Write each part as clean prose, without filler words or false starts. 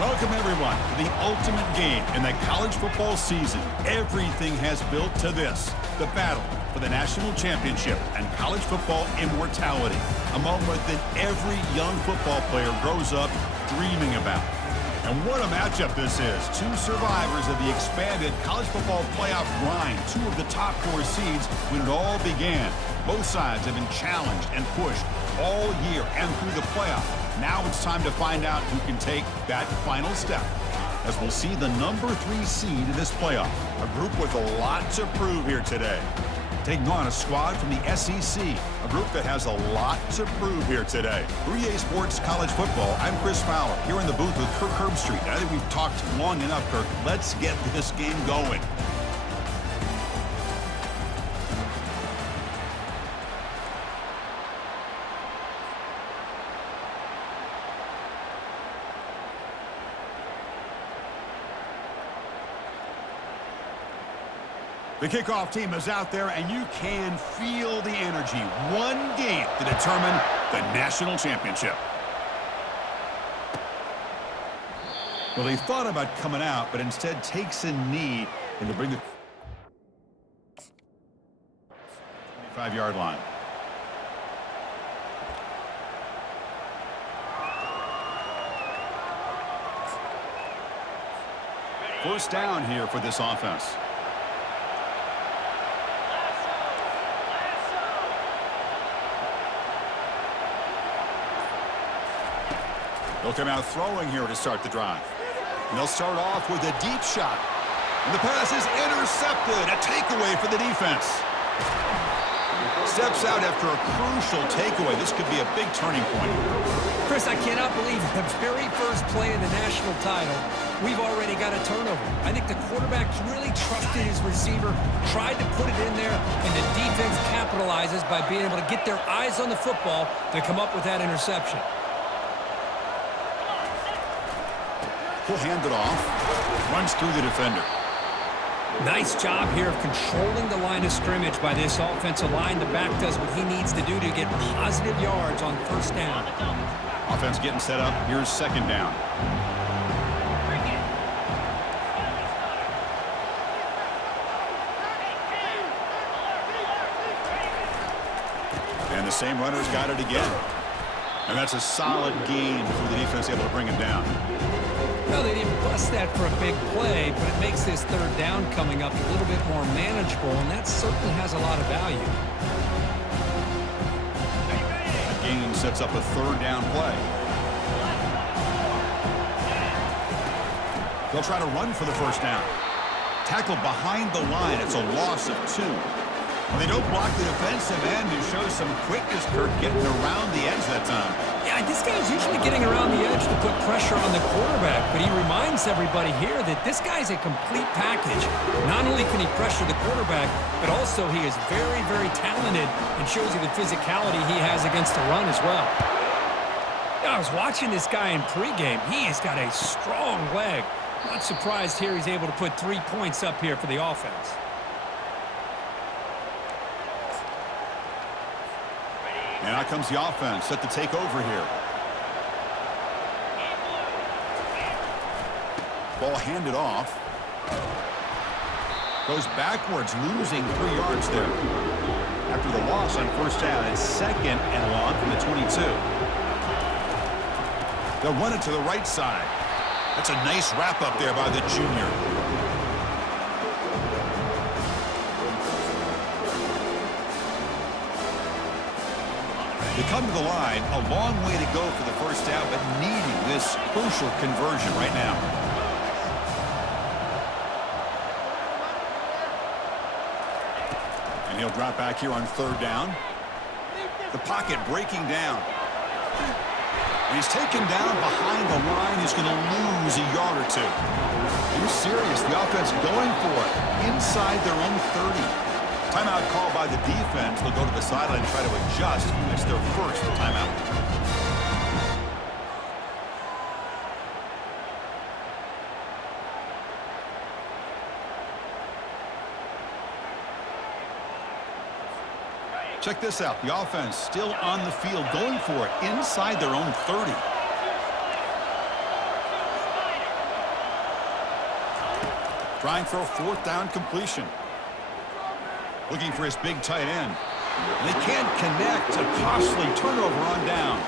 Welcome, everyone, to the ultimate game in the college football season. Everything has built to this, the battle for the national championship and college football immortality, a moment that every young football player grows up dreaming about. And what a matchup this is. Two survivors of the expanded college football playoff grind, two of the top four seeds when it all began. Both sides have been challenged and pushed all year and through the playoff. Now it's time to find out who can take that final step, as we'll see the number 3 seed in this playoff. A group with a lot to prove here today. Taking on a squad from the SEC, a group that has a lot to prove here today. 3A Sports College Football, I'm Chris Fowler, here in the booth with Kirk Herbstreit. I think we've talked long enough, Kirk. Let's get this game going. The kickoff team is out there, and you can feel the energy. One game to determine the national championship. Well, he thought about coming out, but instead takes a knee and to bring the 25-yard line. First down here for this offense. They'll come out throwing here to start the drive. And they'll start off with a deep shot. And the pass is intercepted. A takeaway for the defense. Steps out after a crucial takeaway. This could be a big turning point. Chris, I cannot believe the very first play in the national title, we've already got a turnover. I think the quarterback really trusted his receiver, tried to put it in there, and the defense capitalizes by being able to get their eyes on the football to come up with that interception. He'll hand it off. Runs through the defender. Nice job here of controlling the line of scrimmage by this offensive line. The back does what he needs to do to get positive yards on first down. Offense getting set up. Here's second down. And the same runner's got it again. And that's a solid gain for the defense able to bring him down. Well, they didn't bust that for a big play, but it makes this third down coming up a little bit more manageable, and that certainly has a lot of value. That gain sets up a third down play. They'll try to run for the first down. Tackled behind the line. It's a loss of 2. Well, they don't block the defensive end who shows some quickness, Kirk, getting around the edge that time. Yeah, this guy's usually getting around the edge to put pressure on the quarterback, but he reminds everybody here that this guy's a complete package. Not only can he pressure the quarterback, but also he is very, very talented and shows you the physicality he has against the run as well. I was watching this guy in pregame. He has got a strong leg. Not surprised here he's able to put 3 points up here for the offense. And out comes the offense set to take over here. Ball handed off. Goes backwards, losing 3 yards there. After the loss on first down, it's second and long from the 22. They'll run it to the right side. That's a nice wrap up there by the junior. They come to the line, a long way to go for the first down, but needing this crucial conversion right now. And he'll drop back here on third down. The pocket breaking down. And he's taken down behind the line. He's going to lose a yard or 2. Are you serious? The offense going for it inside their own 30. Timeout called by the defense. They'll go to the sideline and try to adjust. It's their first timeout. Check this out. The offense still on the field, going for it inside their own 30. Trying for a fourth down completion. Looking for his big tight end. And they can't connect. A costly turnover on downs.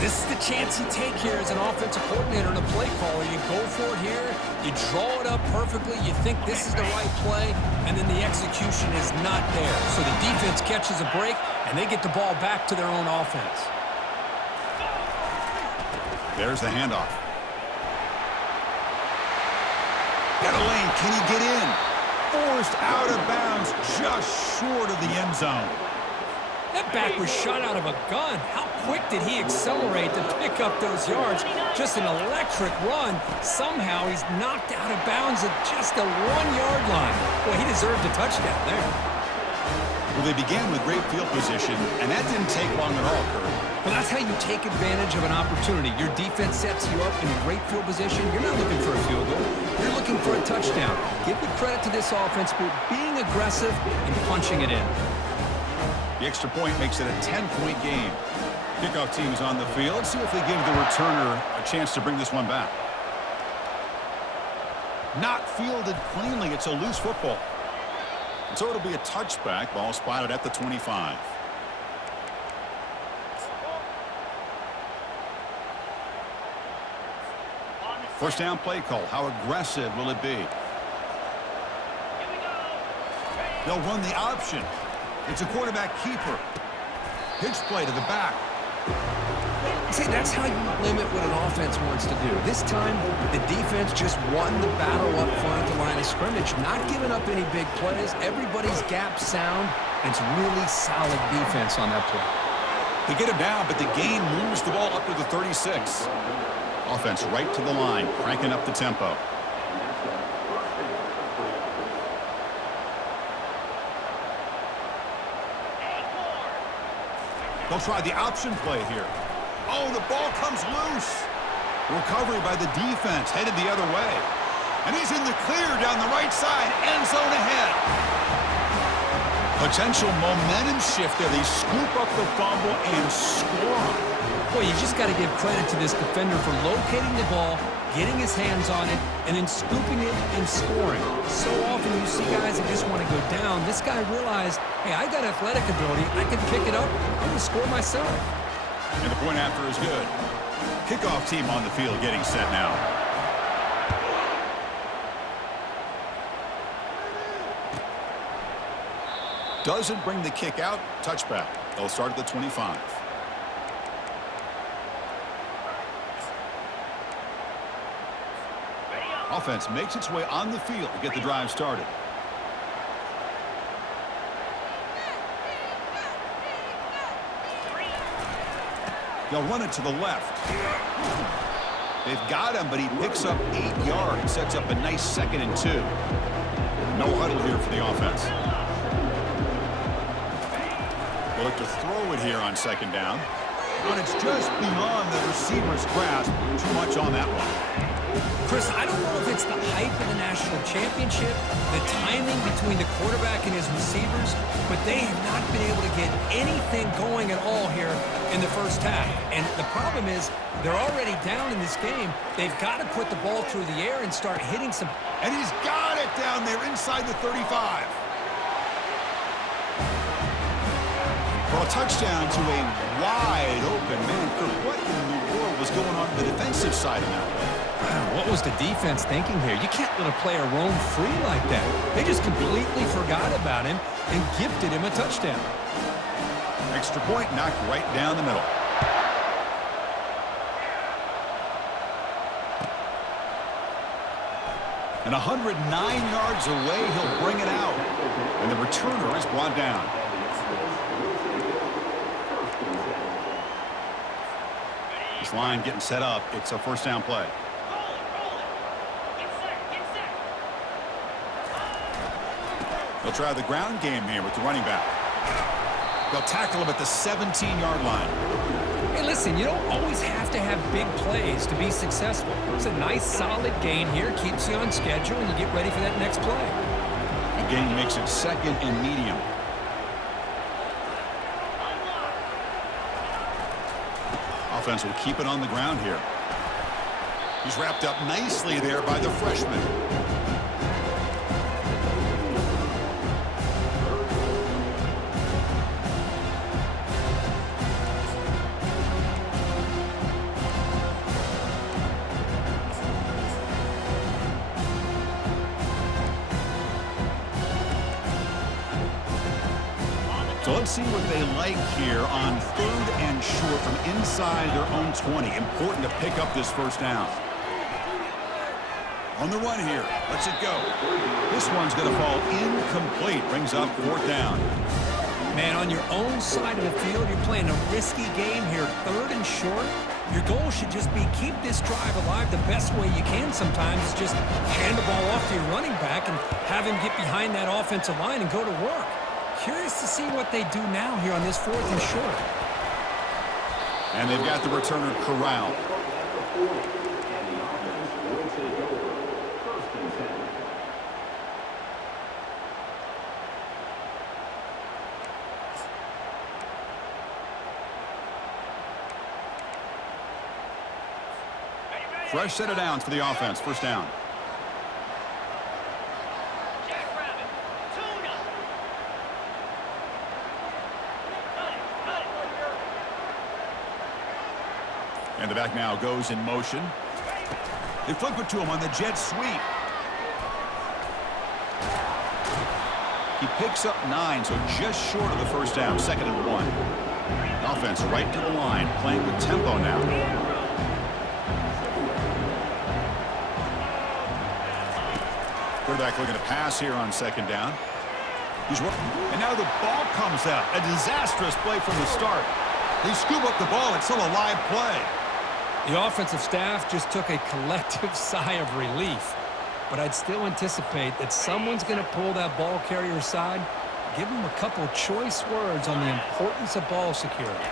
This is the chance you take here as an offensive coordinator and a play caller. You go for it here. You draw it up perfectly. You think this is the right play, and then the execution is not there. So the defense catches a break, and they get the ball back to their own offense. There's the handoff. Got a lane. Can he get in? Forced out of bounds just short of the end zone. That back was shot out of a gun. How quick did he accelerate to pick up those yards? Just an electric run. Somehow he's knocked out of bounds at just the 1-yard line. Boy, he deserved a touchdown there. Well, they began with great field position, and that didn't take long at all, Kurt. Well, that's how you take advantage of an opportunity. Your defense sets you up in great field position. You're not looking for a field goal. You're looking for a touchdown. Give the credit to this offense for being aggressive and punching it in. The extra point makes it a 10-point game. Kickoff team is on the field. Let's see if they give the returner a chance to bring this one back. Not fielded cleanly. It's a loose football. And so it'll be a touchback. Ball spotted at the 25. First down play call. How aggressive will it be? They'll run the option. It's a quarterback keeper. Pitch play to the back. See, that's how you limit what an offense wants to do. This time, the defense just won the battle up front at the line of scrimmage, not giving up any big plays. Everybody's gap sound, and it's really solid defense on that play. They get him down, but the gain moves the ball up to the 36. Offense right to the line, cranking up the tempo. They'll try the option play here. Oh, the ball comes loose. Recovery by the defense, headed the other way. And he's in the clear down the right side, end zone ahead. Potential momentum shift there. They scoop up the fumble and score. Boy, you just got to give credit to this defender for locating the ball, getting his hands on it, and then scooping it and scoring. So often you see guys that just want to go down. This guy realized, hey, I got athletic ability. I can pick it up. I'm going to score myself. And the point after is good. Kickoff team on the field getting set now. Doesn't bring the kick out. Touchback. They'll start at the 25. Offense makes its way on the field to get the drive started. They'll run it to the left. They've got him, but he picks up 8 yards. Sets up a nice 2nd and 2. No huddle here for the offense. They'll look to throw it here on 2nd down. But it's just beyond the receiver's grasp. Too much on that one. Chris, I don't know if it's the hype of the national championship, the timing between the quarterback and his receivers, but they have not been able to get anything going at all here in the first half. And the problem is they're already down in this game. They've got to put the ball through the air and start hitting some. And he's got it down there inside the 35. Well, a touchdown to a wide open man. What in the world was going on the defensive side of that play? What was the defense thinking here? You can't let a player roam free like that. They just completely forgot about him and gifted him a touchdown. Extra point knocked right down the middle. And 109 yards away, he'll bring it out. And the returner is brought down. This line getting set up. It's a first down play. They'll try the ground game here with the running back. They'll tackle him at the 17-yard line. Hey, listen, you don't always have to have big plays to be successful. It's a nice, solid gain here. Keeps you on schedule, and you get ready for that next play. The gain makes it 2nd and medium. Offense will keep it on the ground here. He's wrapped up nicely there by the freshman. So let's see what they like here on 3rd and short from inside their own 20. Important to pick up this first down. On the run here. Lets it go. This one's going to fall incomplete. Brings up 4th down. Man, on your own side of the field, you're playing a risky game here. 3rd and short. Your goal should just be keep this drive alive the best way you can sometimes. Is just hand the ball off to your running back and have him get behind that offensive line and go to work. Curious to see what they do now here on this 4th and short. And they've got the returner corralled. Fresh set of downs for the offense. First down. And the back now goes in motion. They flip it to him on the jet sweep. He picks up 9, so just short of the first down. 2nd and 1. Offense right to the line, playing with tempo now. Quarterback looking to pass here on 2nd down. And now the ball comes out. A disastrous play from the start. They scoop up the ball. It's still a live play. The offensive staff just took a collective sigh of relief. But I'd still anticipate that someone's going to pull that ball carrier aside, give him a couple choice words on the importance of ball security.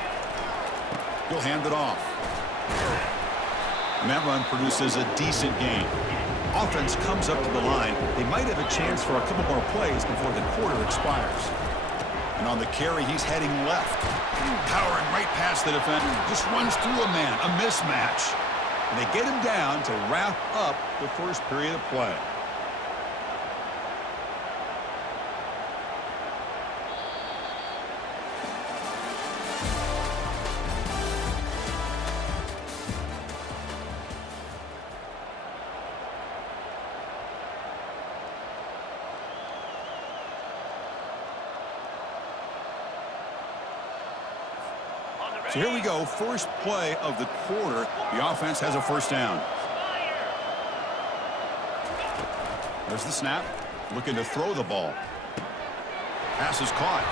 He'll hand it off. And that run produces a decent gain. Offense comes up to the line. They might have a chance for a couple more plays before the quarter expires. And on the carry, he's heading left. Powering right past the defender. Just runs through a man. A mismatch. And they get him down to wrap up the first period of play. So here we go, first play of the quarter. The offense has a first down. There's the snap. Looking to throw the ball. Pass is caught.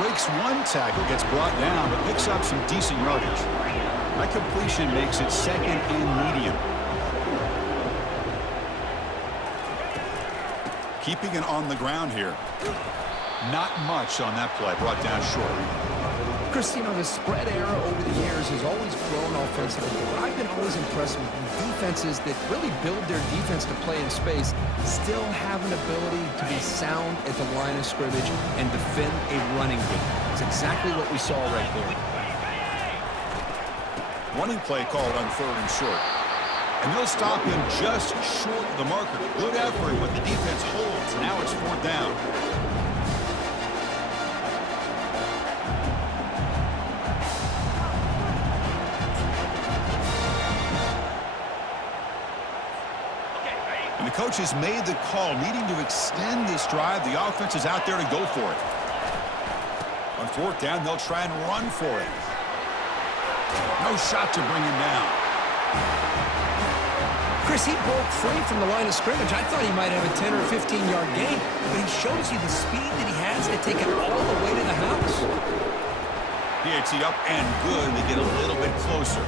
Breaks one tackle, gets brought down, but picks up some decent yardage. That completion makes it 2nd and medium. Keeping it on the ground here. Not much on that play, brought down short. Chris, you know, the spread era over the years has always grown offensively, but I've been always impressed with defenses that really build their defense to play in space, still have an ability to be sound at the line of scrimmage and defend a running game. It's exactly what we saw right there. Running play called on 3rd and short. And they'll stop him just short of the marker. Good effort, but the defense holds. Now it's 4th down. And the coach has made the call, needing to extend this drive. The offense is out there to go for it. On 4th down, they'll try and run for it. No shot to bring him down. Chris, he broke free from the line of scrimmage. I thought he might have a 10 or 15-yard gain, but he shows you the speed that he has to take it all the way to the house. PAT up and good. They get a little bit closer.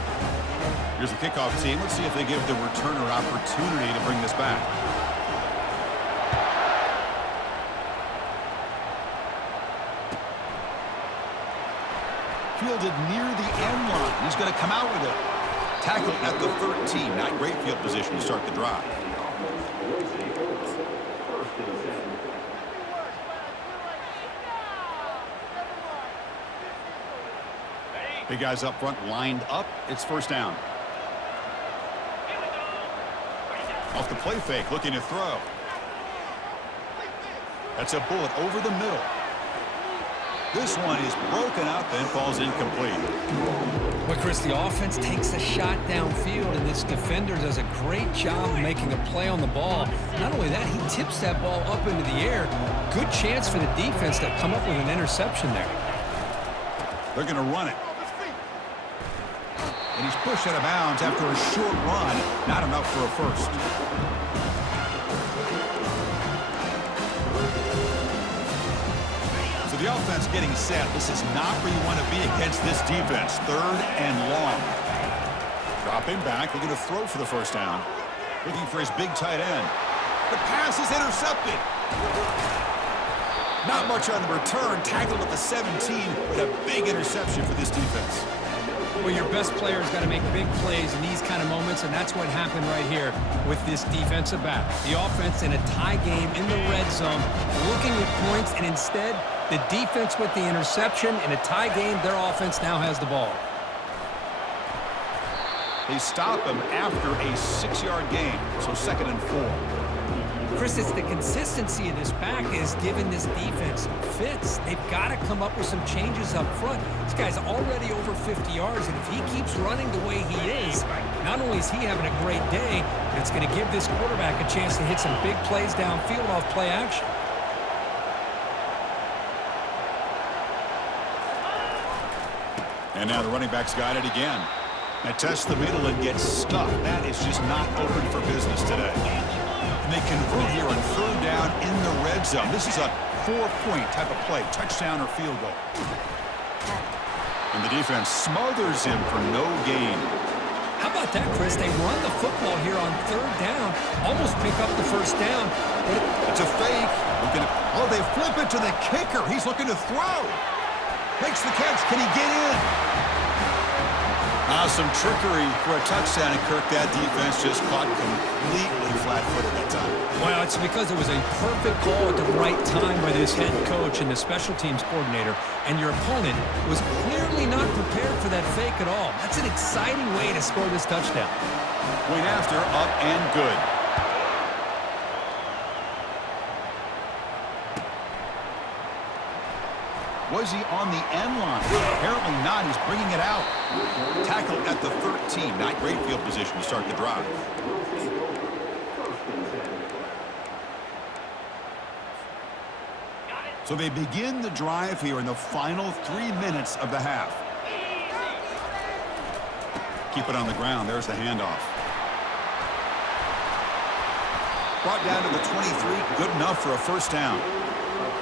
Here's the kickoff team. Let's see if they give the returner opportunity to bring this back. Fielded near the end line. He's going to come out with it. Tackled at the 13. Not great field position to start the drive. Big guys up front lined up. It's first down. Off the play fake, looking to throw. That's a bullet over the middle. This one is broken up and falls incomplete. Well, Chris, the offense takes a shot downfield, and this defender does a great job of making a play on the ball. Not only that, he tips that ball up into the air. Good chance for the defense to come up with an interception there. They're going to run it. And he's pushed out of bounds after a short run. Not enough for a first. So the offense getting set. This is not where you want to be against this defense. 3rd and long. Dropping back, looking to throw for the first down. Looking for his big tight end. The pass is intercepted. Not much on the return. Tackled at the 17, but a big interception for this defense. Well, your best player's got to make big plays in these kind of moments, and that's what happened right here with this defensive back. The offense in a tie game in the red zone, looking at points, and instead, the defense with the interception. In a tie game, their offense now has the ball. They stop him after a 6-yard gain, so 2nd and 4. Chris, it's the consistency of this back is giving this defense fits. They've got to come up with some changes up front. This guy's already over 50 yards, and if he keeps running the way he is, not only is he having a great day, but it's going to give this quarterback a chance to hit some big plays downfield off play action. And now the running back's got it again. Now tests the middle and gets stuffed. That is just not open for business today. And they convert here on 3rd down in the red zone. This is a 4-point type of play, touchdown or field goal. And the defense smothers him for no gain. How about that, Chris? They run the football here on 3rd down, almost pick up the first down. It's a fake. Oh, they flip it to the kicker. He's looking to throw. Makes the catch. Can he get in? Some trickery for a touchdown, and Kirk, that defense just caught completely flat-footed that time. Well, it's because it was a perfect call at the right time by this head coach and the special teams coordinator, and your opponent was clearly not prepared for that fake at all. That's an exciting way to score this touchdown. Point after, up and good. Was he on the end line? Apparently not. He's bringing it out. Tackle at the 13. Not great field position to start the drive. So they begin the drive here in the final 3 minutes of the half. Keep it on the ground. There's the handoff. Brought down to the 23. Good enough for a first down.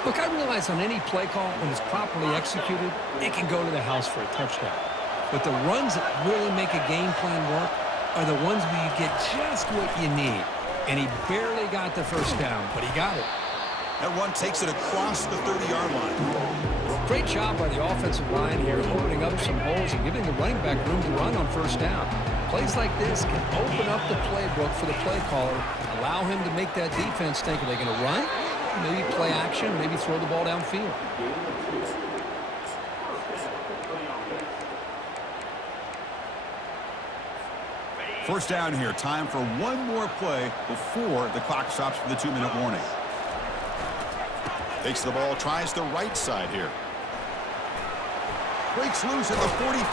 Look, I realize on any play call, when it's properly executed, it can go to the house for a touchdown. But the runs that really make a game plan work are the ones where you get just what you need. And he barely got the first down, but he got it. That run takes it across the 30-yard line. Great job by the offensive line here, opening up some holes and giving the running back room to run on first down. Plays like this can open up the playbook for the play caller, allow him to make that defense think, are they going to run? Maybe play action, maybe throw the ball downfield. First down here. Time for one more play before the clock stops for the 2-minute warning. Takes the ball, tries the right side here. Breaks loose at the 45.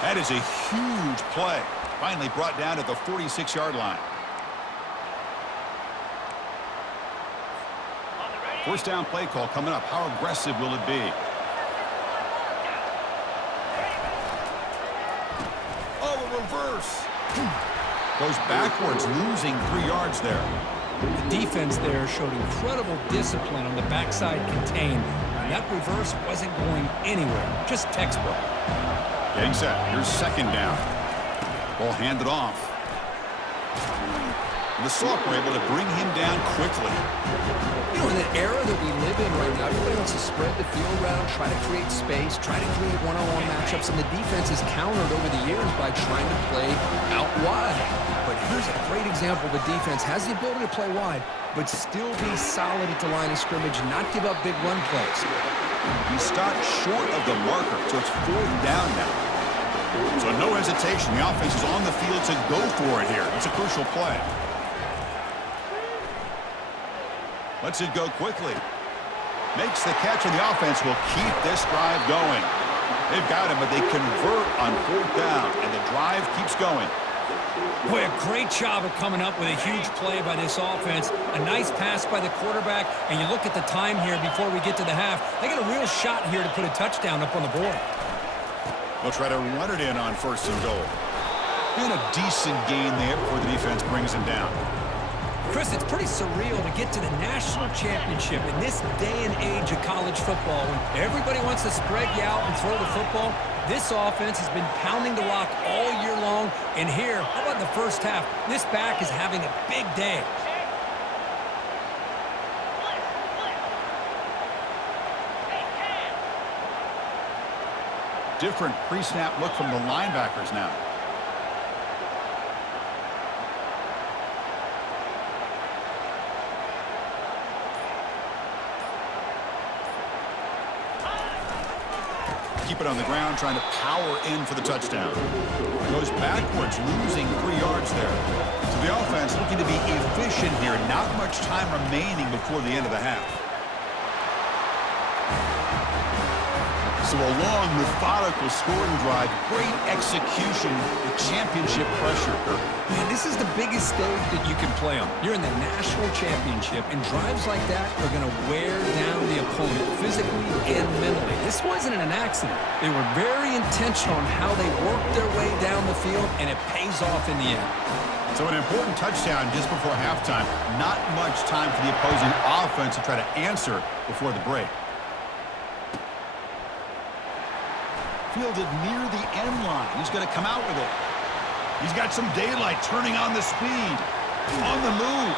That is a huge play. Finally brought down at the 46-yard line. First down play call coming up. How aggressive will it be? Oh, a reverse. Goes backwards, losing 3 yards there. The defense there showed incredible discipline on the backside contain. And that reverse wasn't going anywhere. Just textbook. Getting set. Here's second down. Ball handed off. And the Sock were able to bring him down quickly. You know, in the era that we live in right now, everybody wants to spread the field around, try to create space, try to create one-on-one matchups, and the defense has countered over the years by trying to play out wide. But here's a great example of a defense has the ability to play wide, but still be solid at the line of scrimmage, not give up big run plays. He stopped short of the marker, so it's 4th down now. So no hesitation. The offense is on the field to go for it here. It's a crucial play. Lets it go quickly. Makes the catch, and the offense will keep this drive going. They've got him, but they convert on 4th down, and the drive keeps going. Boy, a great job of coming up with a huge play by this offense. A nice pass by the quarterback, and you look at the time here before we get to the half. They got a real shot here to put a touchdown up on the board. They'll try to run it in on 1st and goal. And a decent gain there before the defense brings him down. Chris, it's pretty surreal to get to the national championship in this day and age of college football when everybody wants to spread you out and throw the football. This offense has been pounding the rock all year long. And here, how about in the first half? This back is having a big day. Different pre-snap look from the linebackers now. Keep it on the ground, trying to power in for the touchdown. Goes backwards, losing 3 yards there. So the offense looking to be efficient here. Not much time remaining before the end of the half. So a long, methodical scoring drive. Great execution with championship pressure. Man, this is the biggest stage that you can play on. You're in the national championship, and drives like that are going to wear down the opponent physically and mentally. This wasn't an accident. They were very intentional on how they worked their way down the field, and it pays off in the end. So an important touchdown just before halftime. Not much time for the opposing offense to try to answer before the break. Fielded near the end line. He's going to come out with it. He's got some daylight, turning on the speed. On the move.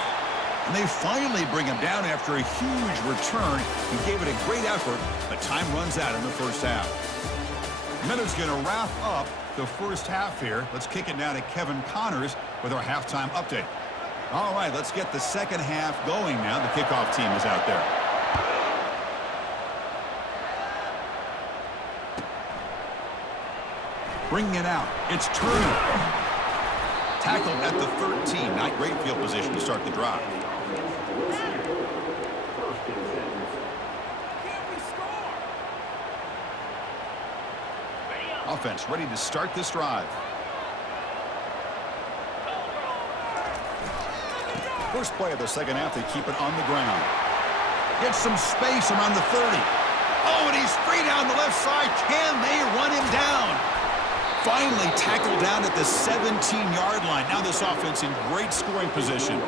And they finally bring him down after a huge return. He gave it a great effort, but time runs out in the first half. Minutes going to wrap up the first half here. Let's kick it now to Kevin Connors with our halftime update. All right, let's get the second half going now. The kickoff team is out there. Bringing it out. It's Turner. Tackled at the 13. Not great field position to start the drive. Offense ready to start this drive. First play of the second half, they keep it on the ground. Gets some space around the 30. Oh, and he's free down the left side. Can they run him down? Finally tackled down at the 17-yard line. Now this offense in great scoring position.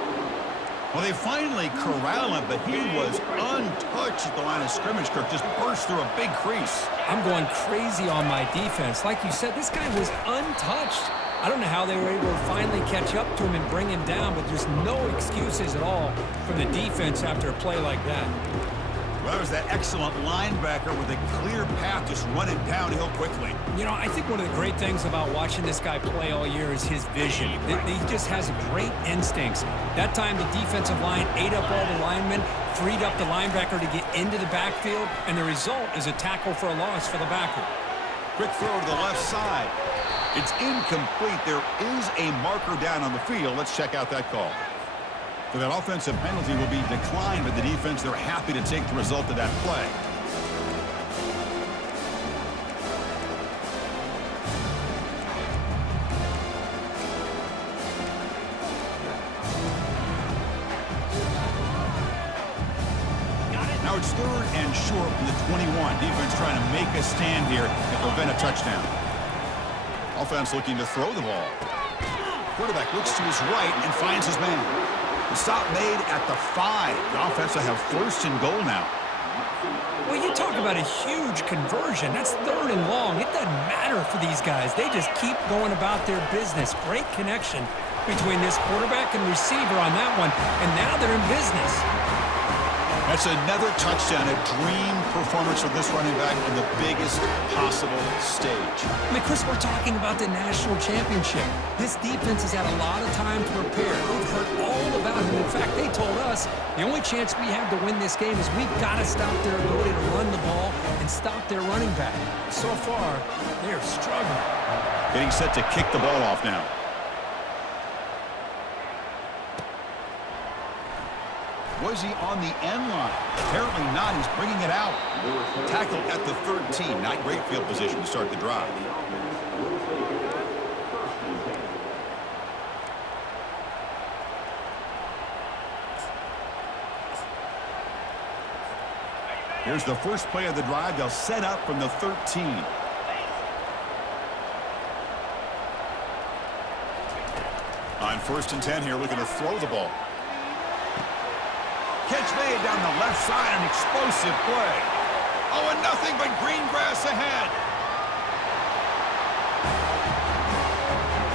Well, they finally corral him, but he was untouched at the line of scrimmage. Kirk just burst through a big crease. I'm going crazy on my defense. Like you said, this guy was untouched. I don't know how they were able to finally catch up to him and bring him down, but there's no excuses at all from the defense after a play like that. Well, there's that excellent linebacker with a clear path just running downhill quickly. You know, I think one of the great things about watching this guy play all year is his vision. He just has great instincts. That time the defensive line ate up all the linemen, freed up the linebacker to get into the backfield, and the result is a tackle for a loss for the backer. Quick throw to the left side. It's incomplete. There is a marker down on the field. Let's check out that call. So that offensive penalty will be declined, but the defense, they're happy to take the result of that play. Now it's 3rd and short from the 21. Defense trying to make a stand here and prevent a touchdown. Offense looking to throw the ball. Quarterback looks to his right and finds his man. The stop made at the 5. The offense will have 1st and goal now. Well, you talk about a huge conversion. That's 3rd and long. It doesn't matter for these guys. They just keep going about their business. Great connection between this quarterback and receiver on that one, and now they're in business. That's another touchdown, a dream performance for this running back on the biggest possible stage. I mean, Chris, we're talking about the national championship. This defense has had a lot of time to prepare. We've heard all about him. In fact, they told us the only chance we have to win this game is we've got to stop their ability to run the ball and stop their running back. So far, they're struggling. Getting set to kick the ball off now. Was he on the end line? Apparently not. He's bringing it out. Tackle at the 13. Not great field position to start the drive. Here's the first play of the drive. They'll set up from the 13. On 1st and 10 here, looking to throw the ball. Catch made down the left side, an explosive play. Oh, and nothing but green grass ahead.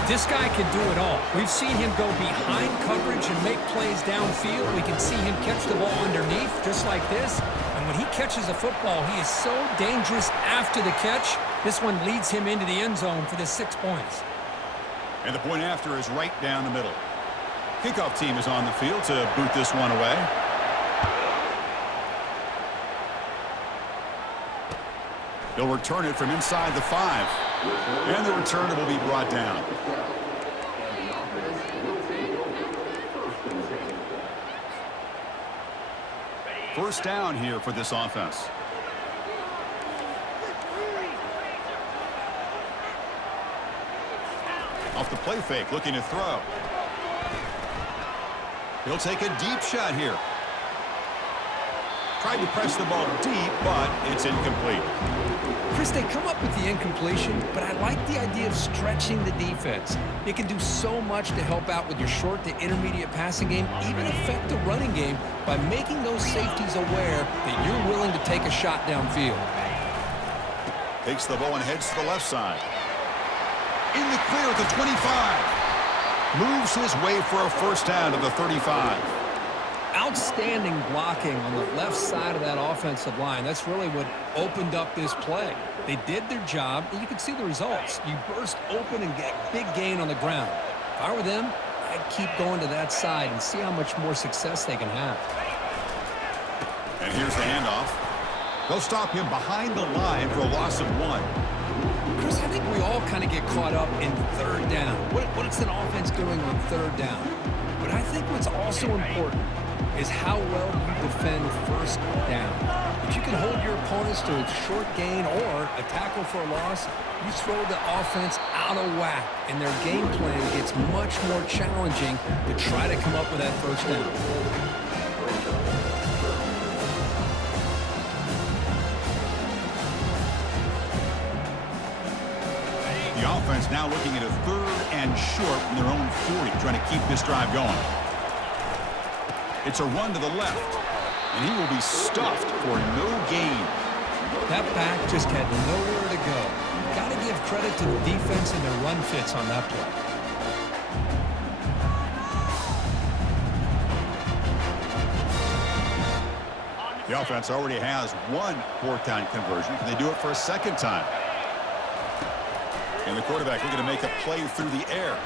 This guy can do it all. We've seen him go behind coverage and make plays downfield. We can see him catch the ball underneath, just like this. And when he catches a football, he is so dangerous after the catch. This one leads him into the end zone for the 6 points. And the point after is right down the middle. Kickoff team is on the field to boot this one away. They'll return it from inside the 5. And the returner will be brought down. First down here for this offense. Off the play fake, looking to throw. He'll take a deep shot here. Tried to press the ball deep, but it's incomplete. Chris, they come up with the incompletion, but I like the idea of stretching the defense. It can do so much to help out with your short to intermediate passing game, even affect the running game by making those safeties aware that you're willing to take a shot downfield. Takes the ball and heads to the left side. In the clear at the 25. Moves his way for a first down to the 35. Outstanding blocking on the left side of that offensive line. That's really what opened up this play. They did their job, and you can see the results. You burst open and get big gain on the ground. If I were them, I'd keep going to that side and see how much more success they can have. And here's the handoff. They'll stop him behind the line for a loss of 1. Chris, I think we all kind of get caught up in third down. What's an offense doing on third down? But I think what's also important is how well you defend first down. If you can hold your opponents to a short gain or a tackle for a loss, you throw the offense out of whack, and their game plan gets much more challenging to try to come up with that first down. The offense now looking at a 3rd and short from their own 40, trying to keep this drive going. It's a run to the left, and he will be stuffed for no gain. That back just had nowhere to go. Got to give credit to the defense and their run fits on that play. The offense already has 1 4th down conversion. Can they do it for a 2nd time? And the quarterback looking to make a play through the air.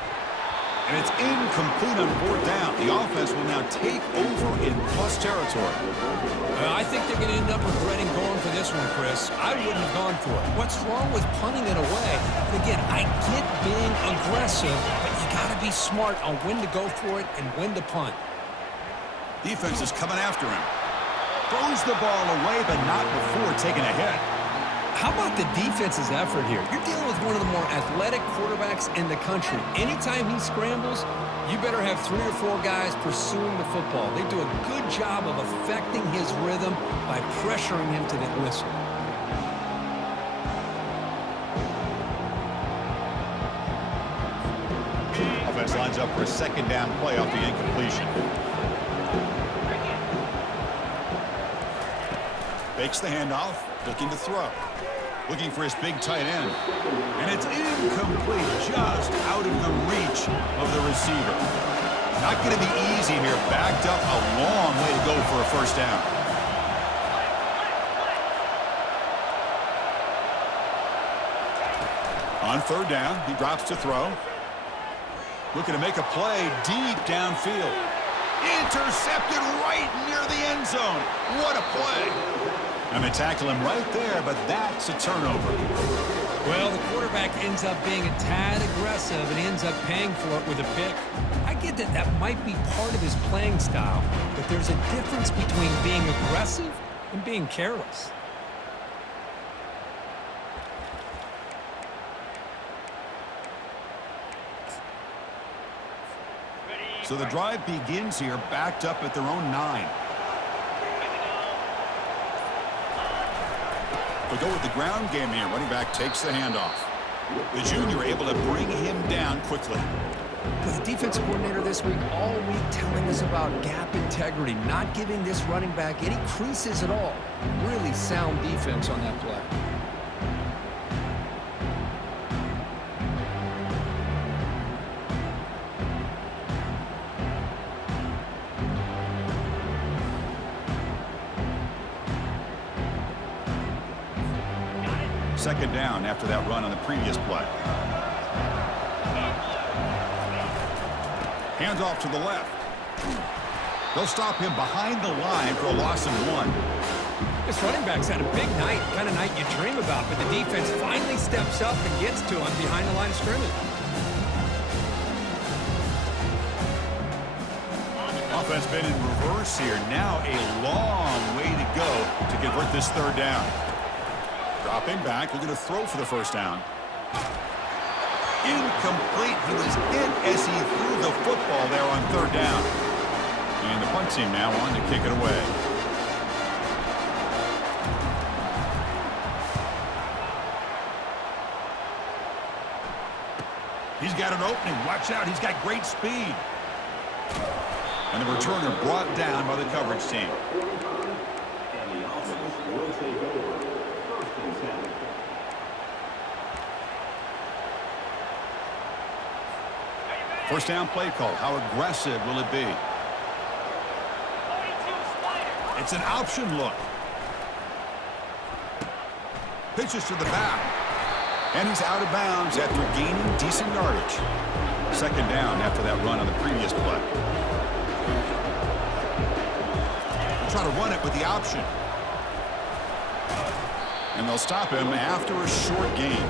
And it's incomplete on 4th down. The offense will now take over in plus territory. I think they're going to end up regretting going for this one, Chris. I wouldn't have gone for it. What's wrong with punting it away? And again, I get being aggressive, but you got to be smart on when to go for it and when to punt. Defense is coming after him. Throws the ball away, but not before taking a hit. How about the defense's effort here? You're dealing with one of the more athletic quarterbacks in the country. Anytime he scrambles, you better have 3 or 4 guys pursuing the football. They do a good job of affecting his rhythm by pressuring him to the whistle. Offense lines up for a 2nd down play off the incompletion. Fakes the handoff, looking to throw. Looking for his big tight end. And it's incomplete, just out of the reach of the receiver. Not going to be easy here. Backed up a long way to go for a first down. On 3rd down, he drops to throw. Looking to make a play deep downfield. Intercepted right near the end zone. What a play. And they tackle him right there, but that's a turnover. Well, the quarterback ends up being a tad aggressive, and he ends up paying for it with a pick. I get that that might be part of his playing style, but there's a difference between being aggressive and being careless. So the drive begins here, backed up at their own 9. They go with the ground game here. Running back takes the handoff. The junior able to bring him down quickly. The defensive coordinator this week all week telling us about gap integrity, not giving this running back any creases at all. Really sound defense on that play. Second down after that run on the previous play. Hands off to the left. They'll stop him behind the line for a loss of 1. This running back's had a big night, kind of night you dream about, but the defense finally steps up and gets to him behind the line of scrimmage. Offense been in reverse here. Now a long way to go to convert this third down. Dropping back, looking to throw for the first down. Incomplete. He was hit as he threw the football there on third down. And the punt team now on to kick it away. He's got an opening. Watch out. He's got great speed. And the returner brought down by the coverage team. First down play call. How aggressive will it be? It's an option look. Pitches to the back. And he's out of bounds after gaining decent yardage. Second down after that run on the previous play. Try to run it with the option. And they'll stop him after a short gain.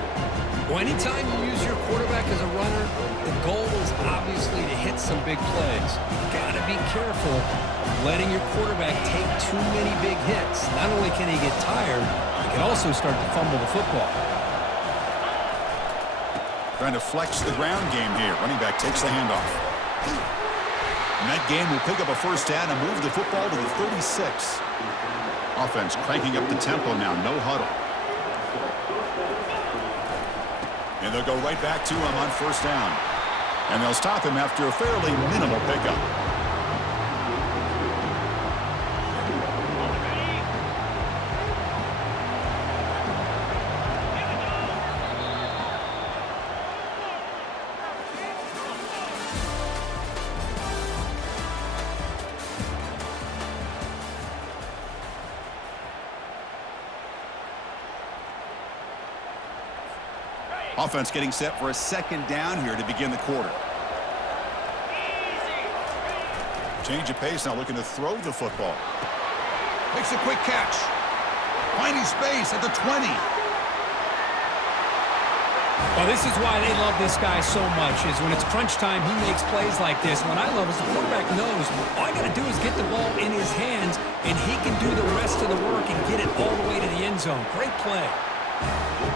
Well, anytime you use your quarterback as a runner, the goal is obviously to hit some big plays. Got to be careful of letting your quarterback take too many big hits. Not only can he get tired, he can also start to fumble the football. Trying to flex the ground game here. Running back takes the handoff. And that game will pick up a first down and move the football to the 36. Offense cranking up the tempo now. No huddle. And they'll go right back to him on first down. And they'll stop him after a fairly minimal pickup. Offense getting set for a second down here to begin the quarter. Change of pace now, looking to throw the football. Makes a quick catch. Finding space at the 20. Well, this is why they love this guy so much, is when it's crunch time, he makes plays like this. What I love is the quarterback knows all I got to do is get the ball in his hands, and he can do the rest of the work and get it all the way to the end zone. Great play.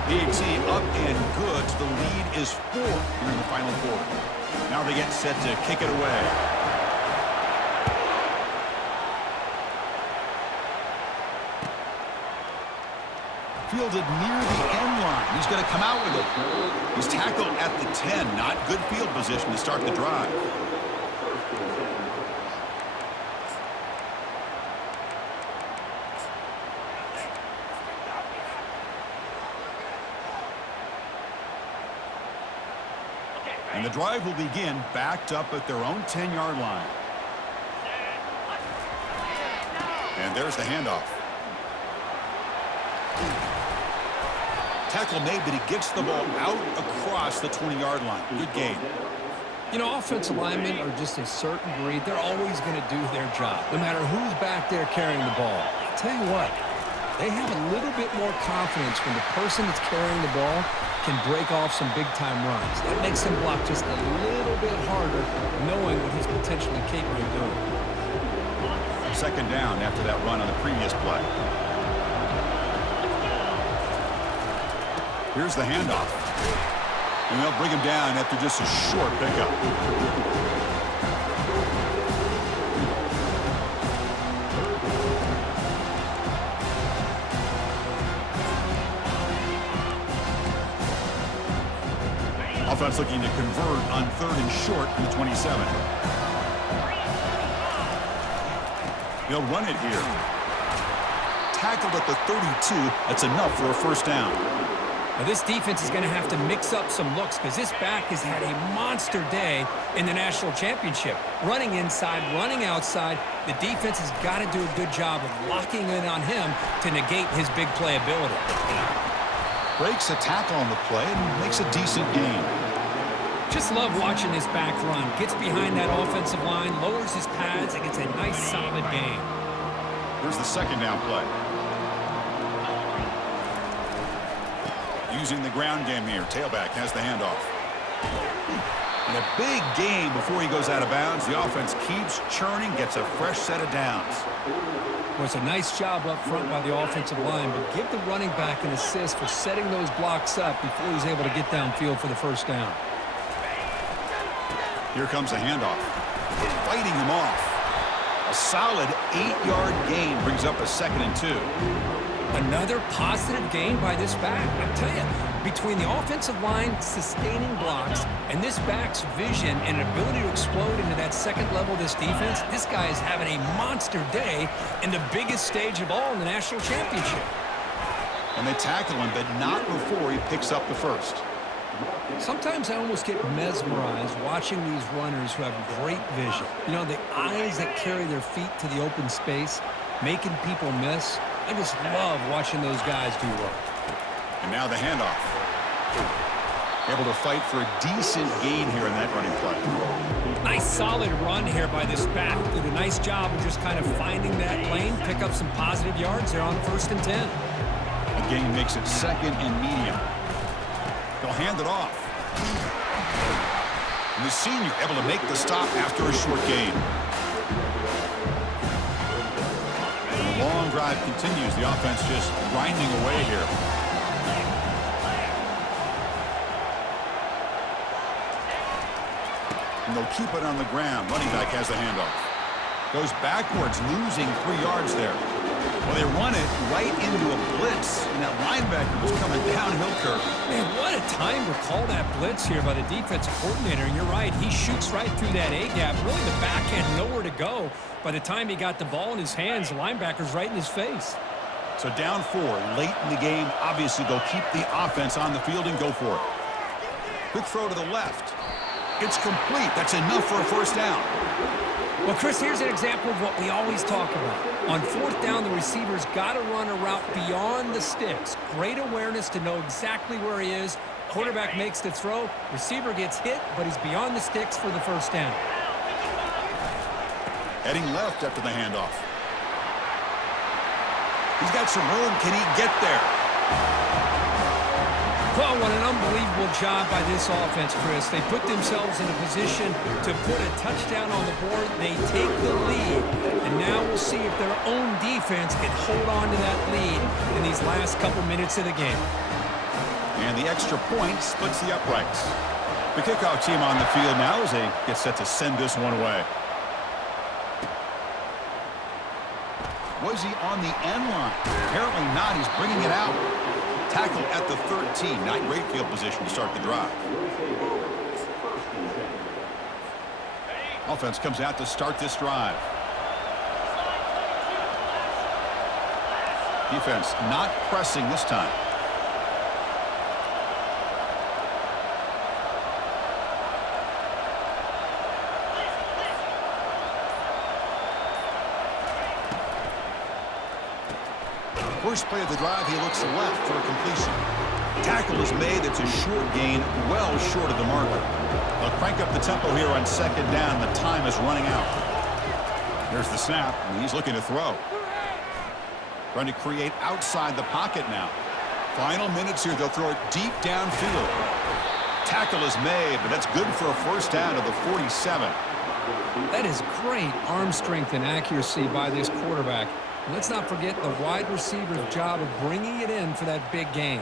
PAT up and good. The lead is 4 here in the final quarter. Now they get set to kick it away. Fielded near the end line. He's going to come out with it. He's tackled at the 10. Not good field position to start the drive. And the drive will begin backed up at their own 10-yard line. And there's the handoff. Tackle made, but he gets the ball out across the 20-yard line. Good game. You know, offensive linemen are just a certain breed. They're always going to do their job, no matter who's back there carrying the ball. I'll tell you what, They have a little bit more confidence when the person that's carrying the ball can break off some big-time runs. That makes them block just a little bit harder, knowing what he's potentially capable of doing. Second down after that run on the previous play. Here's the handoff. And they'll bring him down after just a short pickup. Offense looking to convert on 3rd and short from the 27. They'll run it here. Tackled at the 32. That's enough for a first down. Now this defense is going to have to mix up some looks because this back has had a monster day in the national championship. Running inside, running outside. The defense has got to do a good job of locking in on him to negate his big play ability. Breaks a tackle on the play and makes a decent gain. Just love watching this back run. Gets behind that offensive line, lowers his pads, and gets a nice solid gain. Here's the second down play. Using the ground game here. Tailback has the handoff. And a big gain before he goes out of bounds. The offense keeps churning, gets a fresh set of downs. Well, it's a nice job up front by the offensive line, but give the running back an assist for setting those blocks up before he's able to get downfield for the first down. Here comes a handoff. Fighting him off. A solid 8-yard gain brings up a 2nd and 2. Another positive gain by this back. I tell you, between the offensive line sustaining blocks and this back's vision and ability to explode into that second level of this defense, this guy is having a monster day in the biggest stage of all in the national championship. And they tackle him, but not before he picks up the first. Sometimes I almost get mesmerized watching these runners who have great vision. You know, the eyes that carry their feet to the open space, making people miss. I just love watching those guys do work. And now the handoff. Able to fight for a decent gain here in that running play. Nice solid run here by this back. Did a nice job of just kind of finding that lane, pick up some positive yards there on 1st and 10. A gain makes it 2nd and medium. They'll hand it off. And the senior able to make the stop after a short gain. And the long drive continues. The offense just grinding away here. And they'll keep it on the ground. Running back has the handoff. Goes backwards, losing 3 yards there. Well, they run it right into a blitz, and that linebacker was coming downhill curve. Man, what a time to call that blitz here by the defensive coordinator. And you're right, he shoots right through that A-gap. Really, the back had nowhere to go. By the time he got the ball in his hands, the linebacker's right in his face. So down 4, late in the game. Obviously, they'll keep the offense on the field and go for it. Quick throw to the left. It's complete. That's enough for a first down. Well, Chris, here's an example of what we always talk about. On 4th down, the receiver's got to run a route beyond the sticks. Great awareness to know exactly where he is. Quarterback makes the throw. Receiver gets hit, but he's beyond the sticks for the first down. Heading left after the handoff. He's got some room. Can he get there? Well, what an unbelievable job by this offense, Chris. They put themselves in a position to put a touchdown on the board. They take the lead, and now we'll see if their own defense can hold on to that lead in these last couple minutes of the game. And the extra point splits the uprights. The kickoff team on the field now as they get set to send this one away. Was he on the end line? Apparently not. He's bringing it out. Tackle at the 13. Not great field position to start the drive. Offense comes out to start this drive. Defense not pressing this time. First play of the drive, he looks left for a completion. Tackle is made. It's a short gain, well short of the marker. They'll crank up the tempo here on 2nd down. The time is running out. There's the snap, and he's looking to throw. Trying to create outside the pocket now. Final minutes here. They'll throw it deep downfield. Tackle is made, but that's good for a first down to the 47. That is great arm strength and accuracy by this quarterback. And let's not forget the wide receiver's job of bringing it in for that big gain.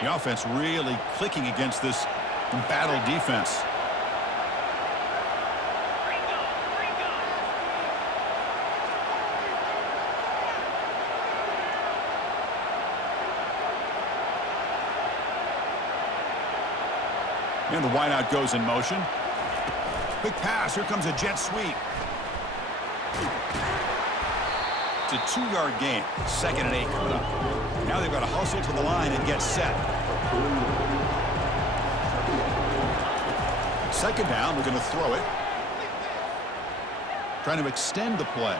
The offense really clicking against this embattled defense. And the wideout goes in motion. Quick pass. Here comes a jet sweep. It's a 2-yard gain. 2nd and 8 coming up. Now they've got to hustle to the line and get set. 2nd down. We're going to throw it. Trying to extend the play.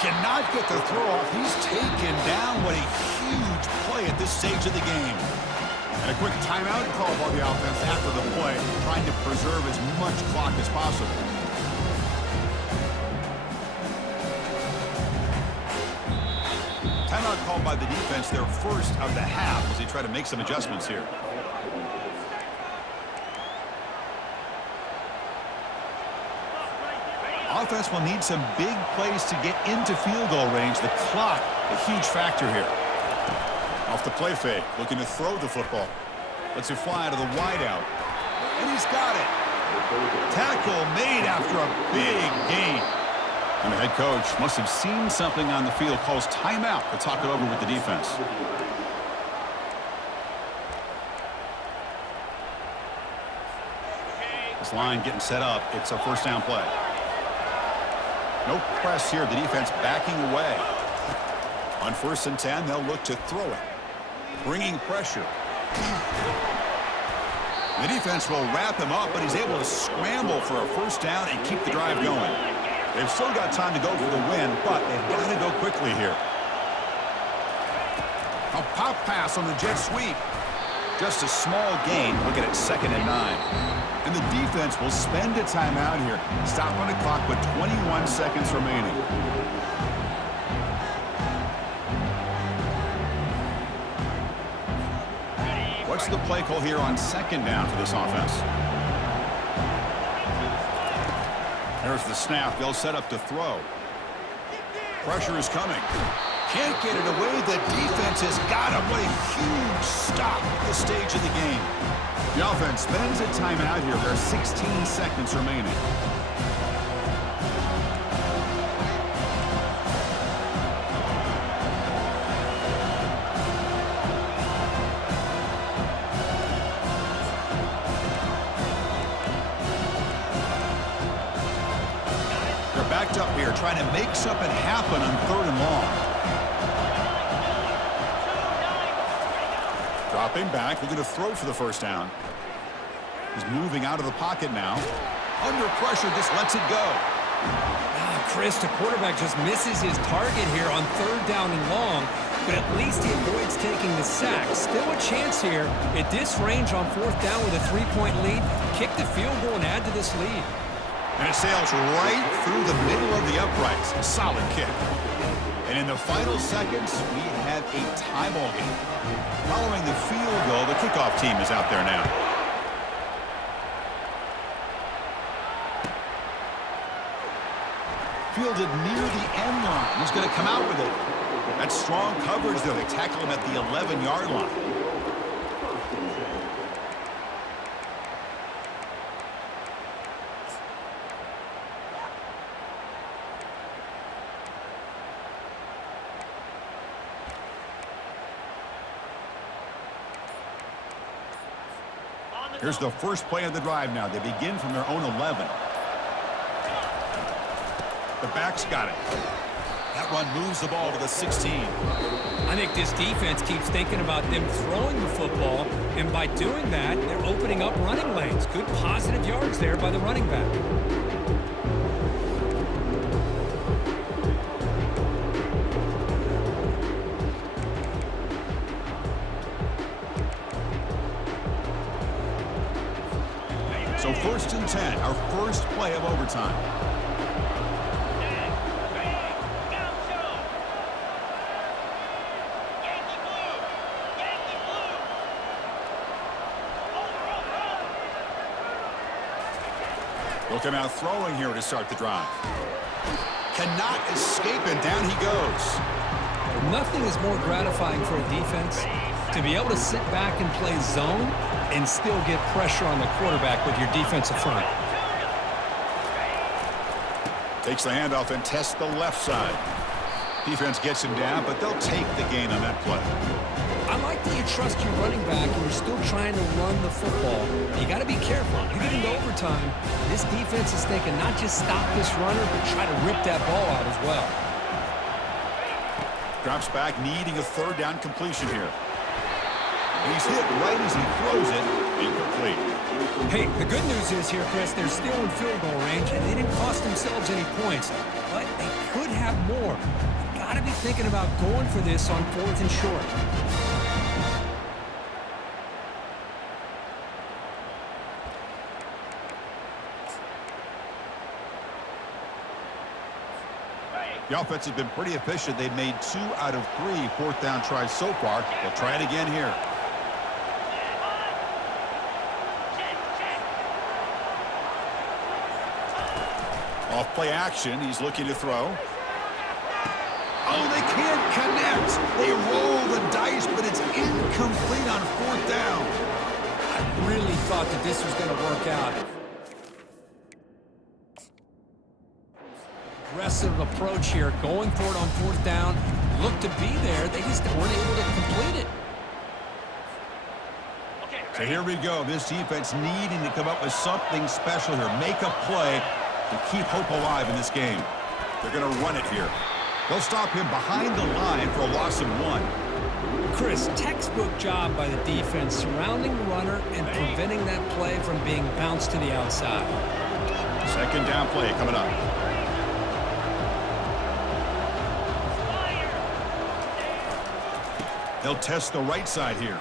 Cannot get the throw off. He's taken down. What a huge play at this stage of the game. And a quick timeout call by the offense after the play, trying to preserve as much clock as possible. Timeout called by the defense, their first of the half, as they try to make some adjustments here. Offense will need some big plays to get into field goal range. The clock, a huge factor here. Off the play fake, looking to throw the football. Lets it fly to the wideout. And he's got it. Tackle made after a big gain. And the head coach must have seen something on the field, calls timeout to talk it over with the defense. This line getting set up. It's a first down play. No press here. The defense backing away. On 1st and 10, they'll look to throw it. Bringing pressure. The defense will wrap him up, but he's able to scramble for a first down and keep the drive going. They've still got time to go for the win, but they've got to go quickly here. A pop pass on the jet sweep. Just a small gain. Looking at 2nd and 9. And the defense will spend a timeout here. Stop on the clock with 21 seconds remaining. What's the play call here on 2nd down for this offense? There's the snap. They'll set up to throw. Pressure is coming. Can't get it away. The defense has got him. What a huge stop at this stage of the game. The offense spends a timeout here. There are 16 seconds remaining. They're backed up here, trying to make something happen on 3rd and long. Dropping back, looking to throw for the first down. He's moving out of the pocket now. Under pressure, just lets it go. Chris, the quarterback just misses his target here on 3rd down and long, but at least he avoids taking the sack. Still a chance here at this range on 4th down with a 3-point lead. Kick the field goal and add to this lead. And it sails right through the middle of the uprights. Solid kick. And in the final seconds, we have a tie ball game. Following the field goal, the kickoff team is out there now. Fielded near the end line. He's going to come out with it. That's strong coverage there. They tackle him at the 11-yard line. Here's the first play of the drive now. They begin from their own 11. The back's got it. That run moves the ball to the 16. I think this defense keeps thinking about them throwing the football, and by doing that, they're opening up running lanes. Good positive yards there by the running back. and 10, our first play of overtime. He'll come out throwing here to start the drive. Cannot escape, and down he goes. Nothing is more gratifying for a defense to be able to sit back and play zone and still get pressure on the quarterback with your defensive front. Takes the handoff and tests the left side. Defense gets him down, but they'll take the gain on that play. I like that you trust your running back and you're still trying to run the football. You got to be careful. You get into overtime, this defense is thinking not just stop this runner, but try to rip that ball out as well. Drops back, needing a third down completion here. He's hit right as he throws it. Incomplete. Hey, the good news is here, Chris, they're still in field goal range, and they didn't cost themselves any points, but they could have more. You got to be thinking about going for this on 4th and short. The offense has been pretty efficient. They've made 2 out of 3 4th down tries so far. They'll try it again here. Off play action. He's looking to throw. Oh, they can't connect. They roll the dice, but it's incomplete on 4th down. I really thought that this was going to work out. Aggressive approach here, going for it on 4th down. Looked to be there. They just weren't able to complete it. So here we go. This defense needing to come up with something special here. Make a play to keep hope alive in this game. They're going to run it here. They'll stop him behind the line for a loss of 1. Chris, textbook job by the defense surrounding the runner and preventing that play from being bounced to the outside. 2nd down play coming up. They'll test the right side here.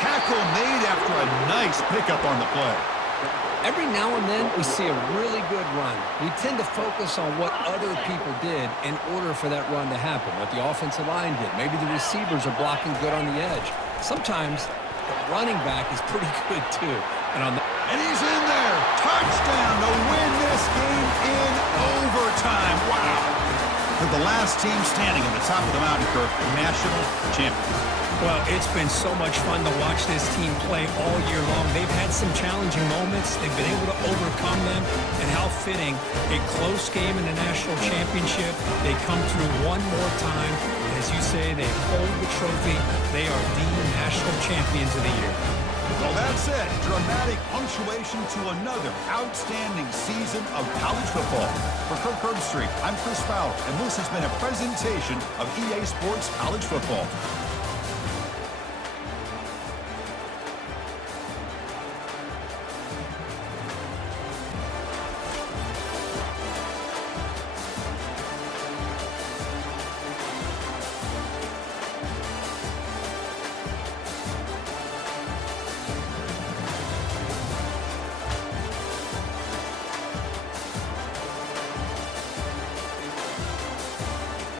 Tackle made after a nice pickup on the play. Every now and then, we see a really good run. We tend to focus on what other people did in order for that run to happen, what the offensive line did. Maybe the receivers are blocking good on the edge. Sometimes the running back is pretty good, too. And he's in there. Touchdown to win this game in overtime. Wow. For the last team standing at the top of the mountain, Kirk, national champions. Well, it's been so much fun to watch this team play all year long. They've had some challenging moments. They've been able to overcome them. And how fitting, a close game in the national championship. They come through one more time. And as you say, they hold the trophy. They are the national champions of the year. Well, that's it. Dramatic punctuation to another outstanding season of college football. For Kirk Herbstreit, I'm Chris Fowler, and this has been a presentation of EA Sports College Football.